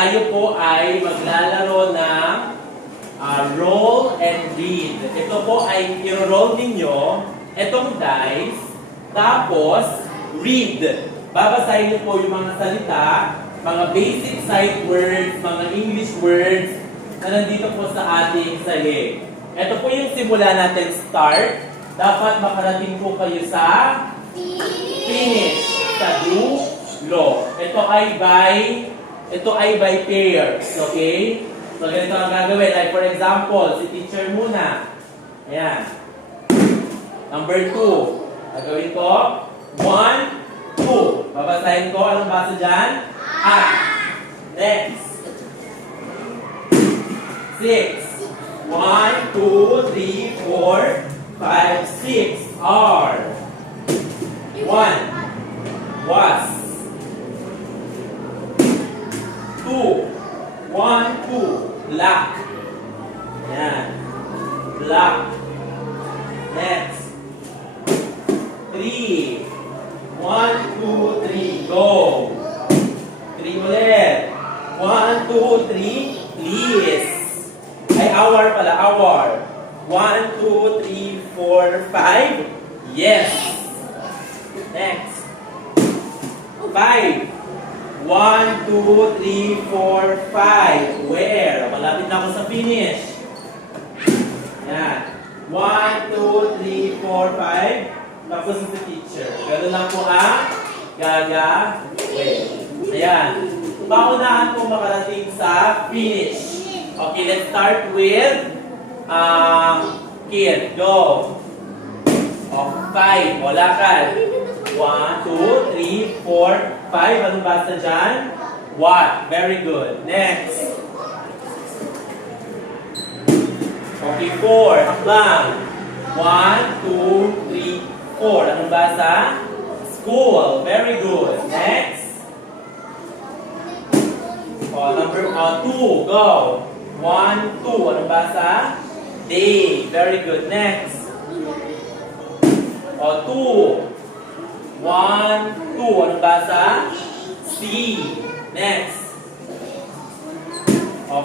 tayo po ay maglalaro ng roll and read. Ito po ay i-roll ninyo itong dice, tapos read. Babasahin niyo po yung mga salita, mga basic sight words, mga English words na nandito po sa ating sahig. Ito po yung simula natin start. Dapat makarating po kayo sa finish, sa dulo. Ito ay by pairs, okay? So, ganito ang gagawin. Like for example, si teacher muna. Ayan. Number 2. Gagawin ko. 1, 2. Babasahin ko. Anong basa dyan? Ah. Next. 6. 1, 2, 3, 4, 5, 6. R. 1. Was. 2. 1, 2. Black. Ayan. Black. Next. 3. 1, 2, 3. Go. 3 ulit. 1, 2, 3. Please. Ay, hour pala. Hour. 1, 2, 3, 4, 5. Yes. Next. 5. 1, 2, 3, 4, 5. Where? Malapit na ako sa finish. Yan. 1, 2, 3, 4, 5. Tapos sa teacher. Ganun lang po ang gagawin. Ayan. Paunahan po makarating sa finish. Okay, let's start with kid. Go. 5. O, lakad. 1, 2, 3, 4, 5. Anong basta dyan? What? Very good. Next. Okay, 4. Hakbang. 1, 2, 3, 4. Anong basa? School. Very good. Next. Number 2. Go. 1, 2. Anong basa? Day. Very good. Next. 2. 1, 2. Anong basa? C. Next. 5.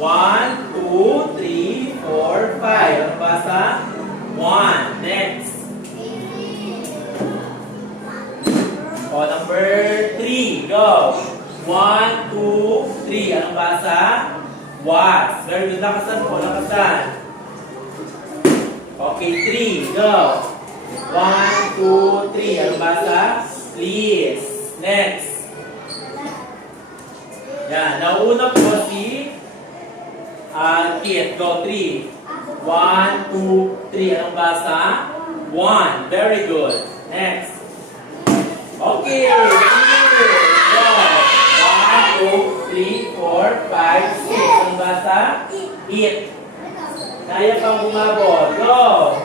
1, 2, 3, 4, 5. Anong basa? 1. Next. Number 3. Go. 1, 2, 3. Anong basa? Was. Very good. Lakasan po. Lakasan. Okay, 3. Go. 1, 2, 3. Anong basa? Please. Next. Yan. Nauna po si Kit. Go. 3. 1, 2, 3. Anong basa? 1. Very good. Next. Okay. Go. 1, 2, 3, 4, 5, 6. Anong basa? Eat. Kaya pang bumabot. Go.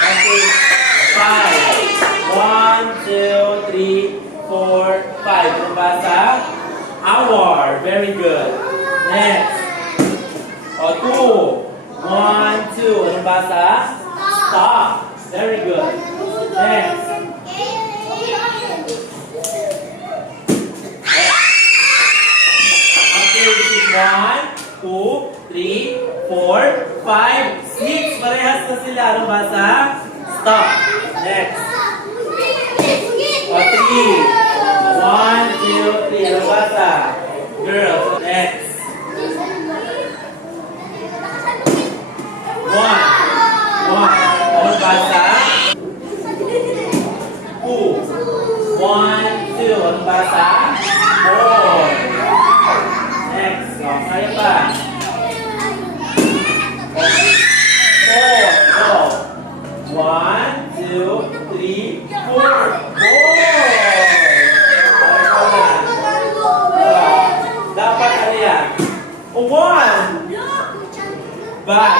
Okay. 5. 1, 2, 3, 4, 5. Anong basa? Hour. Very good. Next. 2. 1, 2. Anong basa? Stop. Very good. Next. Okay, this is 1, 2, 3, 4, 5, 6. Parehas na sila. Anong basa? Stop. Next. 3. 1, 2, 3. Anong basa? Girls. Next. 1. Anong basa? 2. 1, 2. Anong basa? 4. Next. Kaya pa. 4. Go. 1, 2, 3, 4. Dapat ano yan? 1. Bag.